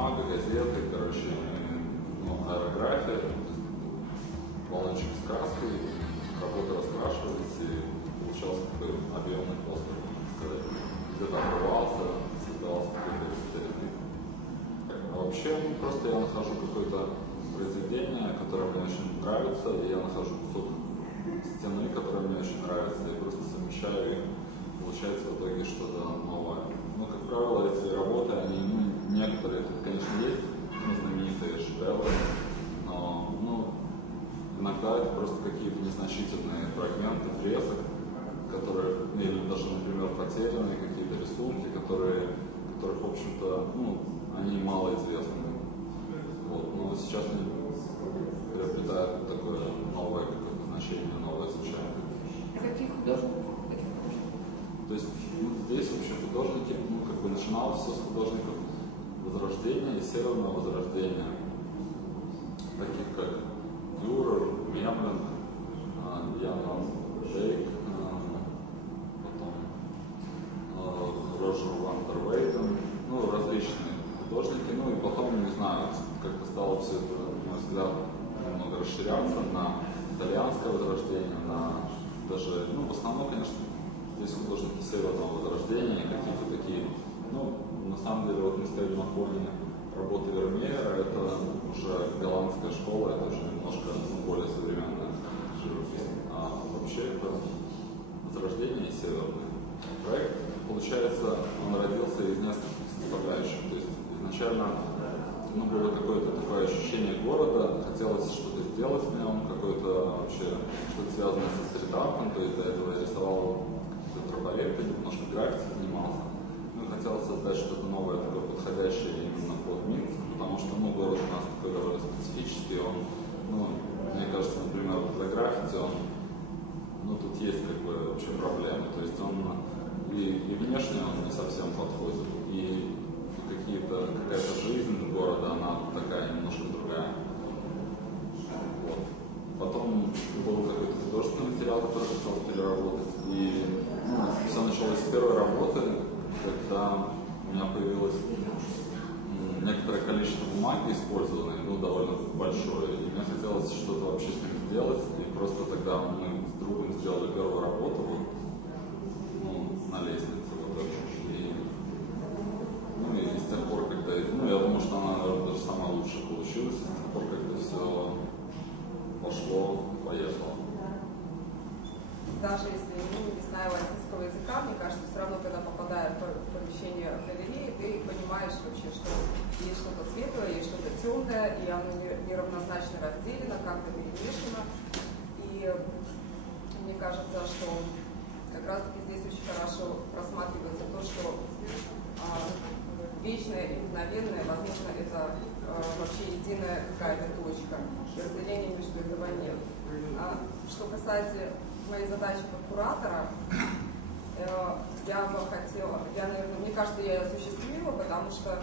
бумага, газеты, короче, ну, аэрография, баллончик с краской, работа раскрашивалась и получался такой объемный постер, можно сказать. Где-то отрывался, создавался какой-то стереотип. А вообще, ну, просто я нахожу какое-то произведение, которое мне очень нравится, и я нахожу кусок стены, которое мне очень нравится, и просто совмещаю их, получается в итоге что-то новое. Ну, как правило, эти работы, они, ну, некоторые, тут, конечно, есть, ну, знаменитые шедевры, но, ну, иногда это просто какие-то незначительные фрагменты фресок, которые, или даже, например, потерянные какие-то рисунки, которых, в общем-то, ну, они малоизвестны. Вот. Но сейчас они приобретают такое новое какое-то значение, новое звучание. А каких художников? То есть, ну, здесь вообще художники, ну, как бы начиналось все с художников Возрождения и Северного Возрождения, таких как Дюрер, Мемлинг, Ян Ван Дейк, потом Роджер Ван дер Вейден, ну, различные художники, ну, и потом, не знаю, как-то стало все это, на мой взгляд, немного расширяться на итальянское Возрождение, на даже, ну, в основном, конечно, здесь художники Северного Возрождения, какие-то такие, ну, на самом деле, вот мы стоим на фоне работы Вермеера, это уже голландская школа, это уже немножко более современная живопись. А вообще это Возрождение и Северный проект. Получается, он родился из нескольких составляющих. То есть изначально, ну, было какое-то такое ощущение города, хотелось что-то сделать в нем, какое-то вообще что-то связанное со стрит-артом, то есть до этого я рисовал какие-то трафареты, немножко граффити занимался. Ну, хотелось создать что-то новое, такое подходящее именно под Минск, потому что, ну, город у нас такой довольно специфический, он, ну, мне кажется, например, вот для граффити, он, ну, тут есть как бы вообще проблемы, то есть он и внешне он не совсем подходит, и какая-то жизнь города, она такая немножко другая. Вот. Потом был какой-то художественный материал, который хотел переработать, и, ну, все началось с первой работы, когда у меня появилось некоторое количество бумаги использованной, ну, довольно большое, и мне хотелось что-то вообще с ним сделать, и просто тогда мы с другом сделали первую работу, вот, ну, на лестнице, вот это, и, ну, и с тех пор, когда, ну, я думаю, что она, наверное, даже самая лучшая получилась, с тех пор, когда все пошло, поехало. Даже если, ну, не знаю латинского языка, мне кажется, все равно, когда попадая в помещение галереи, ты понимаешь вообще, что есть что-то светлое, есть что-то темное, и оно неравнозначно разделено, как-то перемешано. И мне кажется, что как раз-таки здесь очень хорошо просматривается то, что вечное и мгновенное, возможно, это вообще единая какая-то точка, и разделения между этого нет. А что касается моей задачи как куратора, я бы хотела, наверное, мне кажется, я ее осуществила, потому что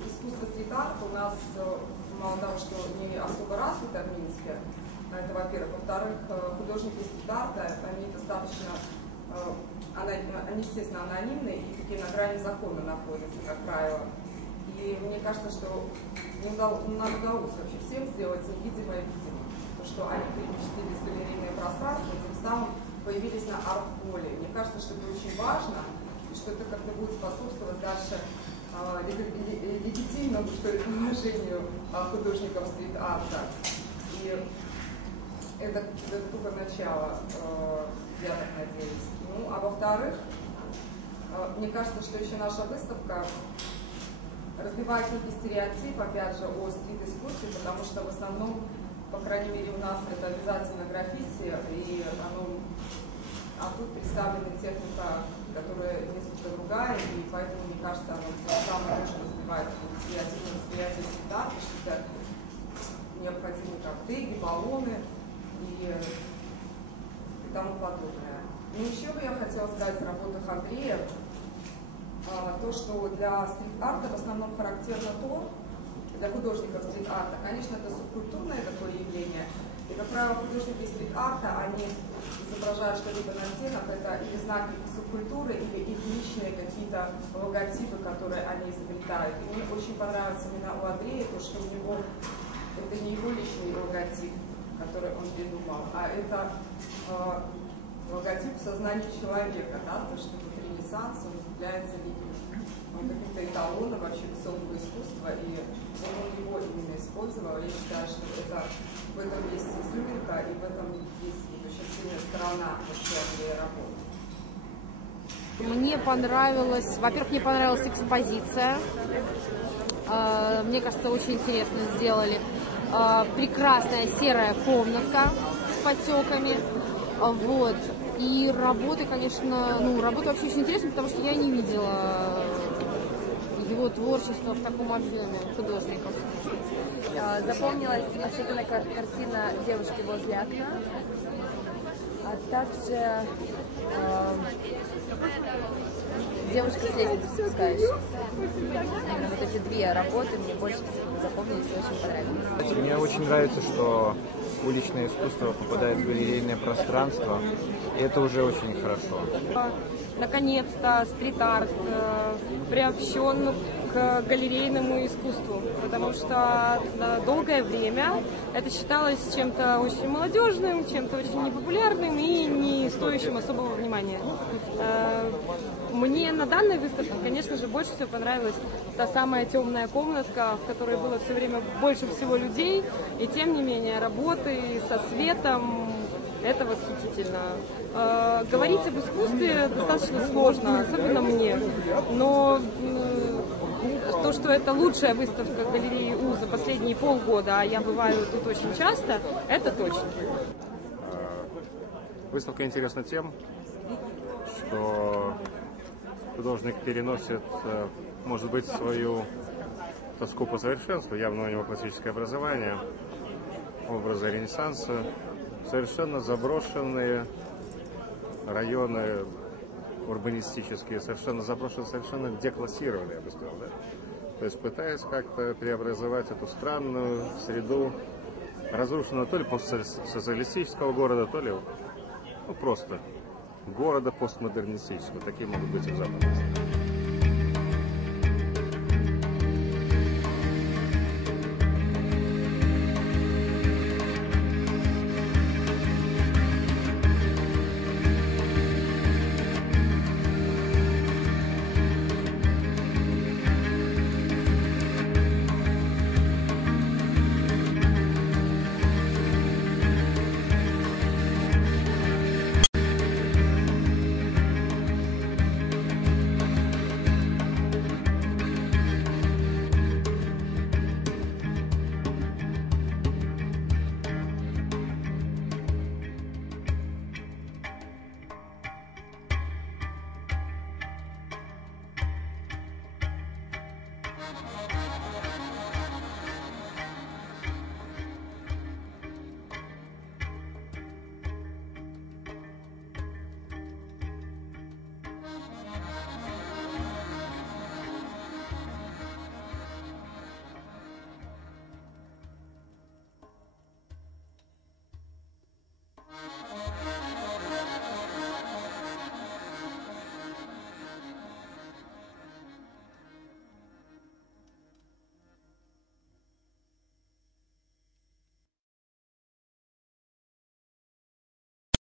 искусство стрит-арта у нас мало того, что не особо развито в Минске, это во-первых. Во-вторых, художники стрит-арта, они достаточно, они, естественно, анонимные и такие на грани закона находятся, как правило. И мне кажется, что нам удалось вообще всем сделать невидимое видимым. Что они переместились в галерейное пространство, и тем самым появились на арт-поле. Мне кажется, что это очень важно, и что это как-то будет способствовать дальше легитимному, что ли, отношению художников стрит-арта. И это только начало, я так надеюсь. Ну, а во-вторых, мне кажется, что еще наша выставка разбивает некий стереотип, опять же, о стрит-искусстве, потому что в основном, по крайней мере, у нас это обязательно граффити, и тут представлена техника, которая несколько другая, и поэтому, мне кажется, она самое лучше разбивает стереотипное восприятие стрит-арта, что это необходимы коктейли, баллоны и тому подобное. Но еще бы я хотела сказать о работах Андрея, то, что для стрит-арта в основном характерно то, для художников стрит-арта, конечно, это субкультурное такое явление, и, как правило, художники стрит-арта, они изображают что-либо на стенах, это или знаки субкультуры, или их личные какие-то логотипы, которые они изобретают. И мне очень понравилось именно у Андрея, то, что у него это не его личный логотип, который он придумал, а это логотип в сознании человека, да, то, что вот Ренессанс, он является каким-то эталоном вообще высокого искусства, и он его именно использовал. Я считаю, что это в этом есть изюминка, и в этом есть очень сильная сторона своей работы. Мне понравилось, во-первых, мне понравилась экспозиция. Мне кажется, очень интересно сделали. Прекрасная серая комнатка с подтеками. Вот. И работы, конечно, работа вообще очень интересная, потому что я не видела его творчество в таком объеме художников. Запомнилась особенно картина «Девушки возле окна», а также «Девушка с лестницы спускающаяся». Именно вот эти две работы мне больше всего запомнились и очень понравились. Мне очень нравится, что уличное искусство попадает в галерейное пространство, и это уже очень хорошо. Наконец-то стрит-арт приобщен к галерейному искусству, потому что долгое время это считалось чем-то очень молодежным, чем-то очень непопулярным и не стоящим особого внимания. Мне на данной выставке, конечно же, больше всего понравилась та самая темная комнатка, в которой было все время больше всего людей, и тем не менее работы со светом. Это восхитительно. Говорить об искусстве достаточно сложно, особенно мне. Но то, что это лучшая выставка галереи У за последние полгода, а я бываю тут очень часто, это точно. Выставка интересна тем, что художник переносит, может быть, свою тоску по совершенству, явно у него классическое образование, образы Ренессанса, совершенно заброшенные районы урбанистические, совершенно заброшенные, совершенно деклассированные, я бы сказал, да? То есть пытаясь как-то преобразовать эту странную среду, разрушенную то ли постсоциалистического города, то ли просто города постмодернистического. Такие могут быть и в Западной стране.